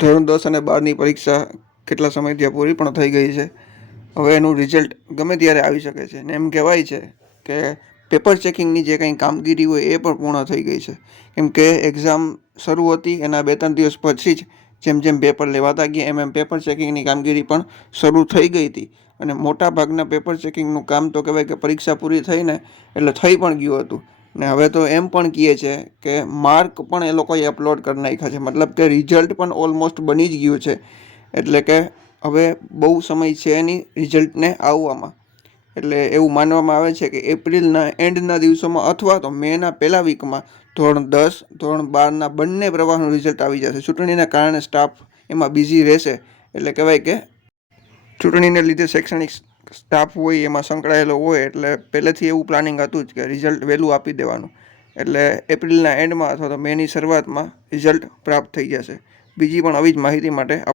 ધોરણ 10 અને 12ની પરીક્ષા કેટલા સમયથી પૂરી પણ થઈ ગઈ છે. હવે એનું રિઝલ્ટ ગમે ત્યારે આવી શકે છે ને એમ કહેવાય છે કે પેપર ચેકિંગની જે કંઈ કામગીરી હોય એ પણ પૂર્ણ થઈ ગઈ છે. કેમ કે એક્ઝામ શરૂ હતી એના 2-3 દિવસ પછી જ જેમ પેપર લેવાતા ગયા એમ પેપર ચેકિંગની કામગીરી પણ શરૂ થઈ ગઈ હતી. અને મોટા ભાગના પેપર ચેકિંગનું કામ તો કહેવાય કે પરીક્ષા પૂરી થઈને એટલે થઈ પણ ગયું હતું. ને હવે તો એમ પણ કહે છે કે માર્ક પણ એ લોકોએ અપલોડ કરી નાખ્યા છે, મતલબ કે રિઝલ્ટ પણ ઓલમોસ્ટ બની જ ગયું છે. એટલે કે હવે બહુ સમય છે નહીં રિઝલ્ટને આવવામાં. એટલે એવું માનવામાં આવે છે કે એપ્રિલના એન્ડના દિવસોમાં અથવા તો મેના પહેલા વીકમાં ધોરણ 10 ધોરણ 12ના બંને પ્રવાહનું રિઝલ્ટ આવી જશે. ચૂંટણીના કારણે સ્ટાફ એમાં બિઝી રહેશે. એટલે કહેવાય કે ચૂંટણીને લીધે શૈક્ષણિક સ્ટાફ હોય એમાં સંકળાયેલો હોય એટલે પહેલેથી એવું પ્લાનિંગ હતું જ કે રિઝલ્ટ વહેલું આપી દેવાનું. એટલે એપ્રિલના એન્ડમાં અથવા તો મેની શરૂઆતમાં રિઝલ્ટ પ્રાપ્ત થઈ જશે. બીજી પણ આવી જ માહિતી માટે